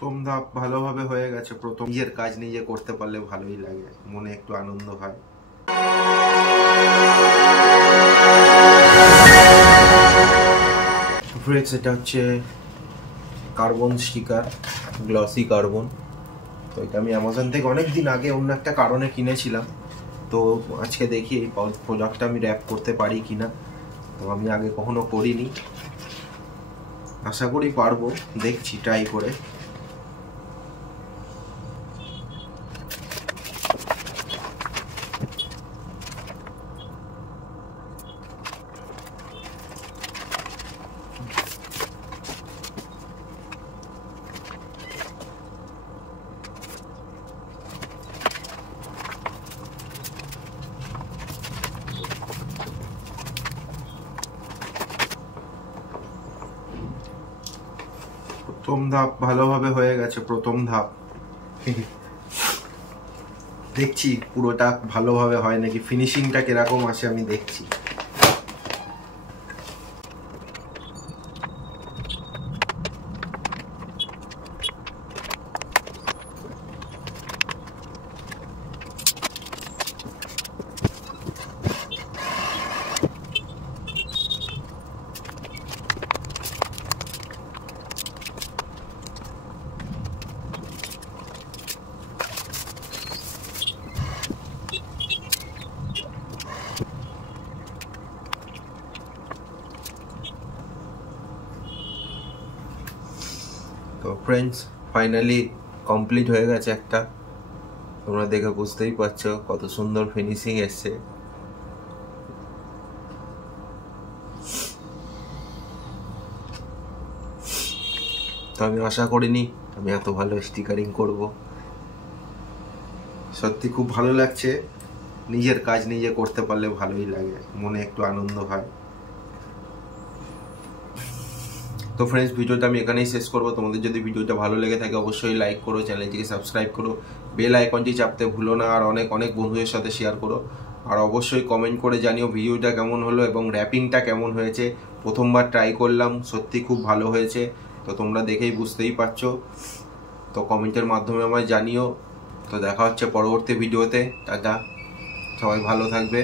প্রথম ধাপ ভালোভাবে হয়ে গেছে। প্রথম নিজের কাজ নিজে করতে পারলে ভালোই লাগে, মনে একটু আনন্দ হয়। ফ্রেন্ডস, এটা হচ্ছে কার্বন স্টিকার, গ্লসি কার্বন। তো এটা আমি অ্যামাজন থেকে অনেক দিন আগে অন্য একটা কারণে কিনেছিলাম। তো আজকে দেখি এই প্রোডাক্টটা আমি র্যাপ করতে পারি কিনা। তো আমি আগে কখনো করিনি, আশা করি পারবো, দেখছি ট্রাই করে। প্রথম ধাপ ভালোভাবে হয়ে গেছে। প্রথম ধাপ দেখছি পুরোটা ভালোভাবে হয় নাকি, ফিনিশিংটা কিরকম আসে আমি দেখছি। তো ফ্রেন্ডস, ফাইনালি কমপ্লিট হয়ে গেছে একটা। তোমরা দেখে বুঝতেই পারছো কত সুন্দর ফিনিশিং এসছে। তো আমি আশা করিনি আমি এত ভালো স্টিকারিং করব। সত্যি খুব ভালো লাগছে, নিজের কাজ নিজে করতে পারলে ভালোই লাগে, মনে একটু আনন্দ হয়। তো ফ্রেন্ডস, ভিডিওটা আমি এখানেই শেষ করবো। তোমাদের যদি ভিডিওটা ভালো লেগে থাকে অবশ্যই লাইক করো, চ্যানেলটিকে সাবস্ক্রাইব করো, বেল আইকনটি চাপতে ভুলো না, আর অনেক অনেক বন্ধুদের সাথে শেয়ার করো। আর অবশ্যই কমেন্ট করে জানিও ভিডিওটা কেমন হলো এবং র্যাপিংটা কেমন হয়েছে। প্রথমবার ট্রাই করলাম, সত্যি খুব ভালো হয়েছে। তো তোমরা দেখেই বুঝতেই পারছো। তো কমেন্টের মাধ্যমে আমায় জানিও। তো দেখা হচ্ছে পরবর্তী ভিডিওতে। টাটা, সবাই ভালো থাকবে।